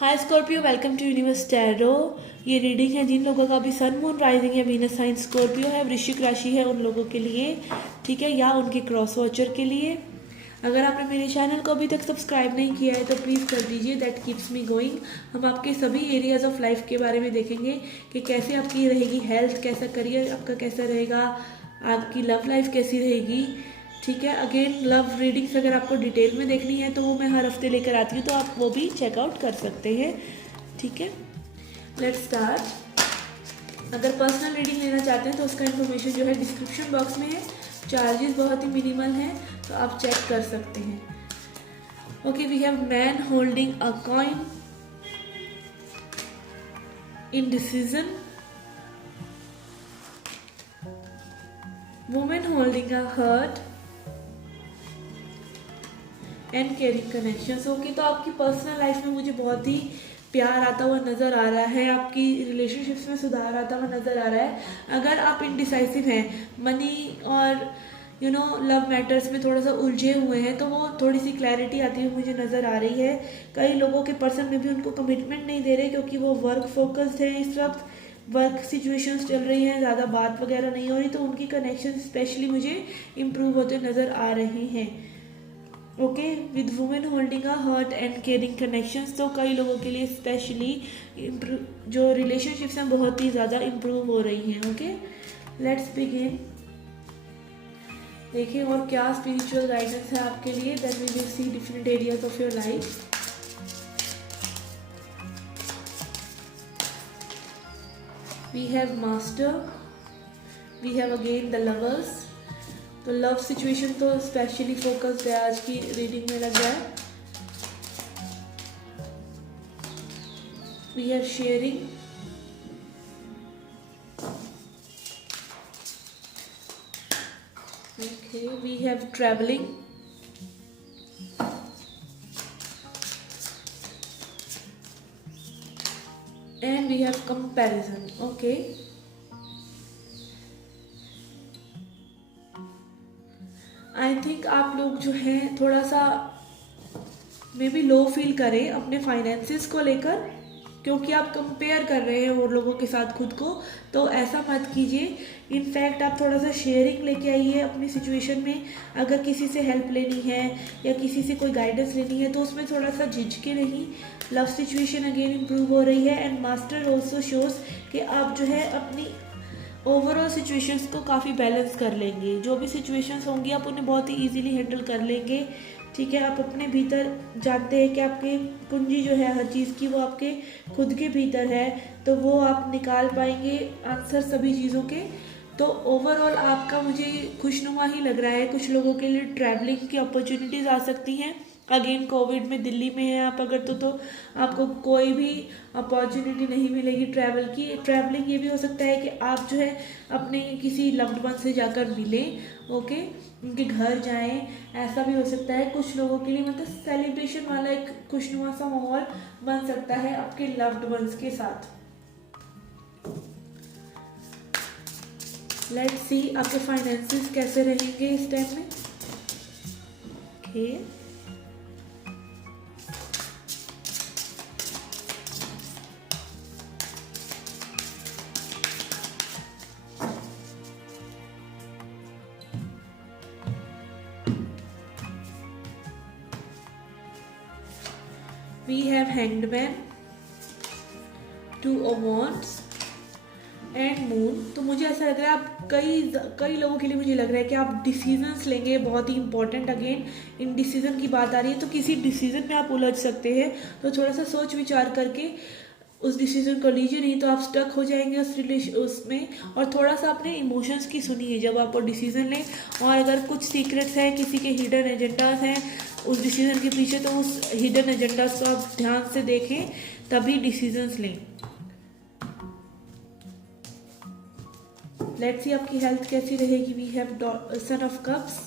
Hi Scorpio, welcome to Universe Tarot. ये reading है जिन लोगों का भी सन मून राइजिंग या वीनस साइन स्कॉर्पियो है, वृश्चिक राशि है उन लोगों के लिए, ठीक है, या उनके क्रॉस वॉचर के लिए। अगर आपने मेरे चैनल को अभी तक सब्सक्राइब नहीं किया है तो प्लीज़ कर दीजिए, दैट कीप्स मी गोइंग। हम आपके सभी एरियाज ऑफ लाइफ के बारे में देखेंगे कि कैसे आपकी रहेगी हेल्थ, कैसा करियर आपका कैसा रहेगा, आपकी लव लाइफ कैसी रहेगी, ठीक है। अगेन लव रीडिंग्स अगर आपको डिटेल में देखनी है तो वो मैं हर हफ्ते लेकर आती हूँ, तो आप वो भी चेकआउट कर सकते हैं, ठीक है। Let's start. अगर पर्सनल रीडिंग लेना चाहते हैं तो उसका इन्फॉर्मेशन जो है डिस्क्रिप्शन बॉक्स में है। चार्जेस बहुत ही मिनिमल हैं, तो आप चेक कर सकते हैं। Okay, we have man holding a coin, indecision, woman holding a heart and caring connections. Okay, तो आपकी पर्सनल लाइफ में मुझे बहुत ही प्यार आता हुआ नज़र आ रहा है, आपकी रिलेशनशिप्स में सुधार आता हुआ नज़र आ रहा है। अगर आप इनडिसाइसिव हैं, मनी और लव मैटर्स में थोड़ा सा उलझे हुए हैं, तो वो थोड़ी सी क्लैरिटी आती हुई मुझे नज़र आ रही है। कई लोगों के पर्सन में भी उनको कमिटमेंट नहीं दे रहे क्योंकि वो वर्क फोकस्ड है, इस वक्त वर्क सिचुएशंस चल रही हैं, ज़्यादा बात वगैरह नहीं हो रही, तो उनकी कनेक्शन स्पेशली मुझे इम्प्रूव होते नज़र आ रहे हैं। Okay, with women holding a heart and caring connections, तो कई लोगों के लिए स्पेशली जो रिलेशनशिप्स हैं बहुत ही ज़्यादा इम्प्रूव हो रही हैं। Okay, let's begin. देखिए और क्या स्पिरिचुअल गाइडेंस है आपके लिए, then we will see different areas of your life. We have master, we have again the lovers. तो लव सिचुएशन तो स्पेशली फोकस्ड है आज की रीडिंग में लग रहा है। We are sharing, okay, we have travelling, and we have comparison. Okay, I think आप लोग जो हैं थोड़ा सा मे बी लो फील करें अपने फाइनेंसिस को लेकर, क्योंकि आप कंपेयर कर रहे हैं और लोगों के साथ खुद को, तो ऐसा मत कीजिए। इनफैक्ट आप थोड़ा सा शेयरिंग लेके आइए अपनी सिचुएशन में। अगर किसी से हेल्प लेनी है या किसी से कोई गाइडेंस लेनी है तो उसमें थोड़ा सा झिझके नहीं। लव सिचुएशन अगेन इम्प्रूव हो रही है, एंड मास्टर ऑल्सो शोज कि आप जो है अपनी ओवरऑल सिचुएशंस को काफ़ी बैलेंस कर लेंगे। जो भी सिचुएशंस होंगी आप उन्हें बहुत ही इजीली हैंडल कर लेंगे, ठीक है। आप अपने भीतर जानते हैं कि आपकी कुंजी जो है हर चीज़ की वो आपके खुद के भीतर है, तो वो आप निकाल पाएंगे आंसर सभी चीज़ों के। तो ओवरऑल आपका मुझे खुशनुमा ही लग रहा है। कुछ लोगों के लिए ट्रैवलिंग की अपॉर्चुनिटीज़ आ सकती हैं। अगेन कोविड में दिल्ली में है आप अगर तो आपको कोई भी अपॉर्चुनिटी नहीं मिलेगी ट्रैवल की। ट्रैवलिंग ये भी हो सकता है कि आप जो है अपने किसी लव्ड वन से जाकर मिलें, ओके, उनके घर जाएं, ऐसा भी हो सकता है। कुछ लोगों के लिए मतलब सेलिब्रेशन वाला एक खुशनुमा सा माहौल बन सकता है आपके लव्ड वंस के साथ। लेट्स सी आपके फाइनेंसेस कैसे रहेंगे इस टाइम में। Okay, we have hanged man, two of wands and moon. तो मुझे ऐसा लग रहा है आप कई लोगों के लिए मुझे लग रहा है कि आप डिसीजंस लेंगे, बहुत ही इंपॉर्टेंट। अगेन इन डिसीजन की बात आ रही है, तो किसी डिसीजन में आप उलझ सकते हैं, तो थोड़ा सा सोच विचार करके उस डिसीजन को लीजिए, नहीं तो आप स्टक हो जाएंगे उसमें। और थोड़ा सा अपने इमोशंस की सुनिए जब आप वो डिसीजन लें। और अगर कुछ सीक्रेट्स हैं, किसी के हिडन एजेंडाज हैं उस डिसीजन के पीछे, तो उस हिडन एजेंडाज को आप ध्यान से देखें तभी डिसीजंस लें। लेट्स सी आपकी हेल्थ कैसी रहेगी। We have sun of cups,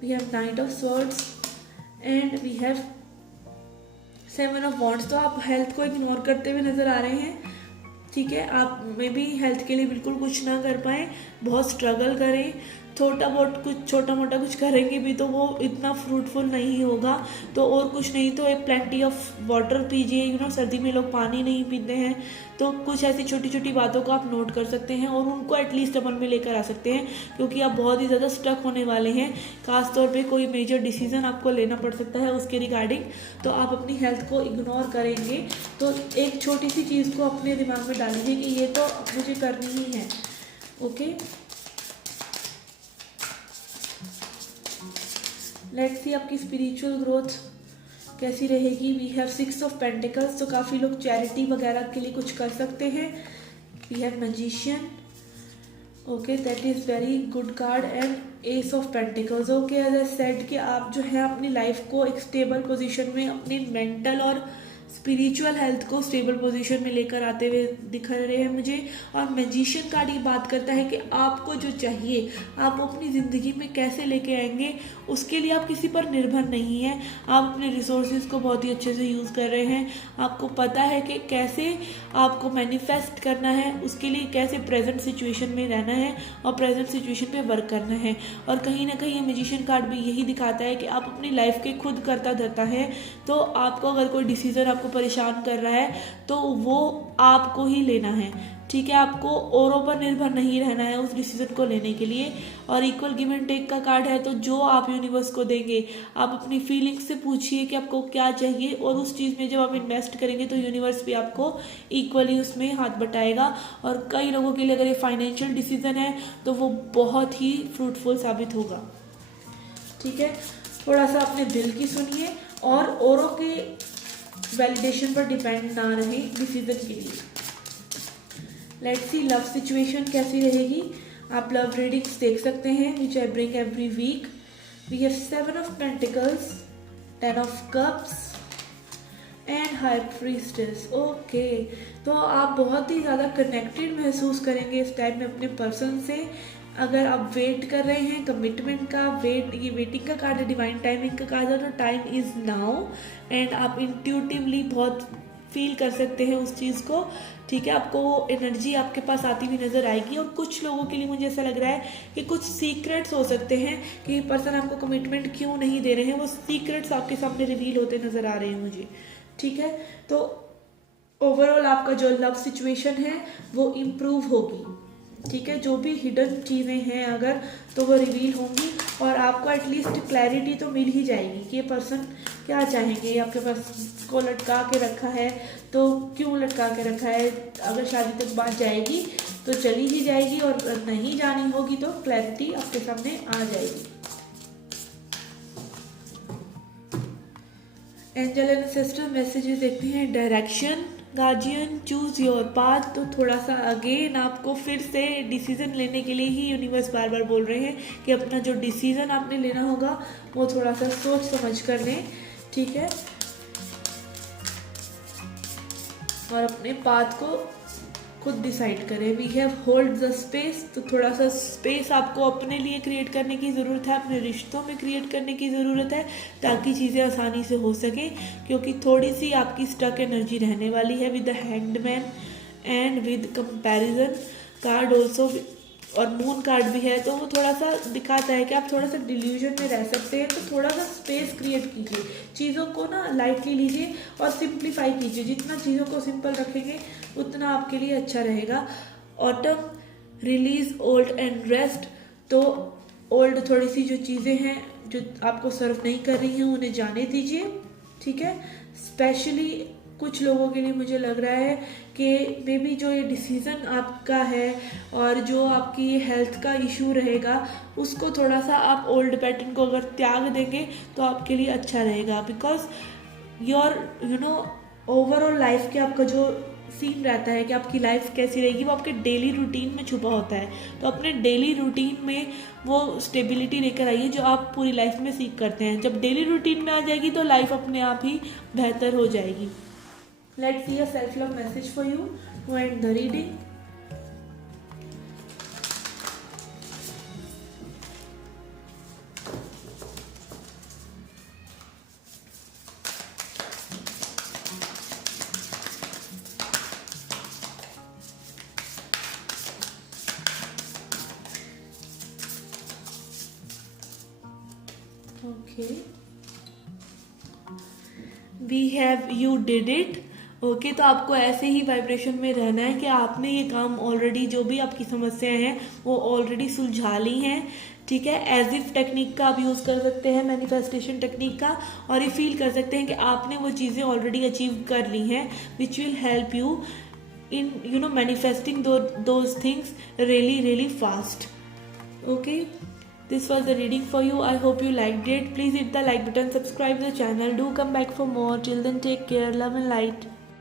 we have knight of swords, and we have seven of wands. तो आप हेल्थ को इग्नोर करते हुए नजर आ रहे हैं, ठीक है। आप में भी हेल्थ के लिए बिल्कुल कुछ ना कर पाएँ, बहुत स्ट्रगल करें, छोटा मोटा कुछ करेंगे भी तो वो इतना फ्रूटफुल नहीं होगा। तो और कुछ नहीं तो एक प्लेंटी ऑफ वाटर पीजिए, सर्दी में लोग पानी नहीं पीते हैं, तो कुछ ऐसी छोटी छोटी बातों को आप नोट कर सकते हैं और उनको एटलीस्ट अमल में लेकर आ सकते हैं, क्योंकि आप बहुत ही ज़्यादा स्टक होने वाले हैं। खास तौर पे कोई मेजर डिसीजन आपको लेना पड़ सकता है उसके रिगार्डिंग, तो आप अपनी हेल्थ को इग्नोर करेंगे। तो एक छोटी सी चीज़ को अपने दिमाग में डालिए कि ये तो मुझे करनी ही है। ओके, लेट्स सी आपकी स्पिरिचुअल ग्रोथ कैसी रहेगी। वी हैव 6 ऑफ पेंटिकल्स, तो काफ़ी लोग चैरिटी वगैरह के लिए कुछ कर सकते हैं। We have magician, okay, that is very good card, and ace of pentacles. Okay, as I said कि आप जो है अपनी लाइफ को एक स्टेबल पोजीशन में, अपनी मेंटल और स्पिरिचुअल हेल्थ को स्टेबल पोजीशन में लेकर आते हुए दिख रहे हैं मुझे। और मैजिशियन कार्ड ये बात करता है कि आपको जो चाहिए आप अपनी ज़िंदगी में कैसे लेके आएंगे, उसके लिए आप किसी पर निर्भर नहीं हैं। आप अपने रिसोर्सेज को बहुत ही अच्छे से यूज़ कर रहे हैं। आपको पता है कि कैसे आपको मैनिफेस्ट करना है, उसके लिए कैसे प्रेजेंट सिचुएशन में रहना है और प्रेजेंट सिचुएशन पे वर्क करना है। और कहीं ना कहीं ये मैजिशियन कार्ड भी यही दिखाता है कि आप अपनी लाइफ के खुद करता धरता है। तो आपको अगर कोई डिसीजन आपको परेशान कर रहा है तो वो आपको ही लेना है, ठीक है। आपको औरों पर निर्भर नहीं रहना है उस डिसीजन को लेने के लिए। और इक्वल गिव एंड टेक का कार्ड है, तो जो आप यूनिवर्स को देंगे, आप अपनी फीलिंग्स से पूछिए कि आपको क्या चाहिए, और उस चीज़ में जब आप इन्वेस्ट करेंगे तो यूनिवर्स भी आपको इक्वली उसमें हाथ बटाएगा। और कई लोगों के लिए अगर ये फाइनेंशियल डिसीजन है तो वो बहुत ही फ्रूटफुल साबित होगा, ठीक है। थोड़ा सा अपने दिल की सुनिए और औरों के वैलिडेशन पर डिपेंड ना रहे डिसीजन के लिए। लेट्स सी लव सिचुएशन कैसी रहेगी। आप लव रीडिंग्स देख सकते हैं which I bring every week. We have 7 of pentacles, 10 of cups and high priestess. Okay, तो आप बहुत ही ज़्यादा कनेक्टेड महसूस करेंगे इस टाइम में अपने पर्सन से। अगर आप वेट कर रहे हैं कमिटमेंट का, ये वेटिंग का कार्ड है, डिवाइन टाइमिंग का कार्ड है, तो टाइम इज़ नाउ। एंड आप इंट्यूटिवली बहुत फील कर सकते हैं उस चीज़ को, ठीक है। आपको वो एनर्जी आपके पास आती हुई नज़र आएगी। और कुछ लोगों के लिए मुझे ऐसा लग रहा है कि कुछ सीक्रेट्स हो सकते हैं कि पर्सन आपको कमिटमेंट क्यों नहीं दे रहे हैं, वो सीक्रेट्स आपके सामने रिवील होते नज़र आ रहे हैं मुझे, ठीक है। तो ओवरऑल आपका जो लव सिचुएशन है वो इम्प्रूव होगी, ठीक है। जो भी हिडन चीज़ें हैं अगर, तो वो रिवील होंगी और आपको एटलीस्ट क्लैरिटी तो मिल ही जाएगी कि ये पर्सन क्या चाहेंगे। आपके पास को लटका के रखा है तो क्यों लटका के रखा है, अगर शादी तक बात जाएगी तो चली ही जाएगी, और नहीं जानी होगी तो क्लैरिटी आपके सामने आ जाएगी। एंजल एंड सिस्टर मैसेजेस देखते हैं। Direction, guardian, choose your path. तो थोड़ा सा अगेन आपको फिर से डिसीजन लेने के लिए ही यूनिवर्स बार बार बोल रहे हैं कि अपना जो डिसीजन आपने लेना होगा वो थोड़ा सा सोच समझ कर लें, ठीक है। और अपने पाथ को खुद डिसाइड करें। We have hold the space, तो थोड़ा सा स्पेस आपको अपने लिए क्रिएट करने की ज़रूरत है, अपने रिश्तों में क्रिएट करने की ज़रूरत है, ताकि चीज़ें आसानी से हो सकें। क्योंकि थोड़ी सी आपकी स्टक एनर्जी रहने वाली है with the hanged man and with comparison card also, और मून कार्ड भी है। तो वो थोड़ा सा दिखाता है कि आप थोड़ा सा डिल्यूजन में रह सकते हैं। तो थोड़ा सा स्पेस क्रिएट कीजिए, चीज़ों को ना लाइटली लीजिए और सिंप्लीफाई कीजिए। जितना चीज़ों को सिंपल रखेंगे उतना आपके लिए अच्छा रहेगा। Autumn, release old and rest. तो ओल्ड थोड़ी सी जो चीज़ें हैं जो आपको सर्व नहीं कर रही हैं उन्हें जाने दीजिए, ठीक है। स्पेशली कुछ लोगों के लिए मुझे लग रहा है कि मे बी जो ये डिसीज़न आपका है और जो आपकी ये हेल्थ का इशू रहेगा उसको थोड़ा सा आप ओल्ड पैटर्न को अगर त्याग देंगे तो आपके लिए अच्छा रहेगा। बिकॉज योर ओवरऑल लाइफ के आपका जो सीन रहता है कि आपकी लाइफ कैसी रहेगी वो आपके डेली रूटीन में छुपा होता है। तो अपने डेली रूटीन में वो स्टेबिलिटी लेकर आइए जो आप पूरी लाइफ में सीख करते हैं। जब डेली रूटीन में आ जाएगी तो लाइफ अपने आप ही बेहतर हो जाएगी। Let's see a self-love message for you to end the reading. Have you did it. Okay, तो आपको ऐसे ही वाइब्रेशन में रहना है कि आपने ये काम ऑलरेडी, जो भी आपकी समस्याएं हैं वो ऑलरेडी सुलझा ली हैं। ठीक है, एज इफ टेक्निक का आप यूज़ कर सकते हैं, मैनिफेस्टेशन टेक्निक का, और ये फील कर सकते हैं कि आपने वो चीज़ें ऑलरेडी अचीव कर ली हैं, which will help you in manifesting those things really fast. Okay, this was the reading for you. I hope you liked it. Please hit the like button, subscribe the channel, do come back for more. Till then, take care, love and light.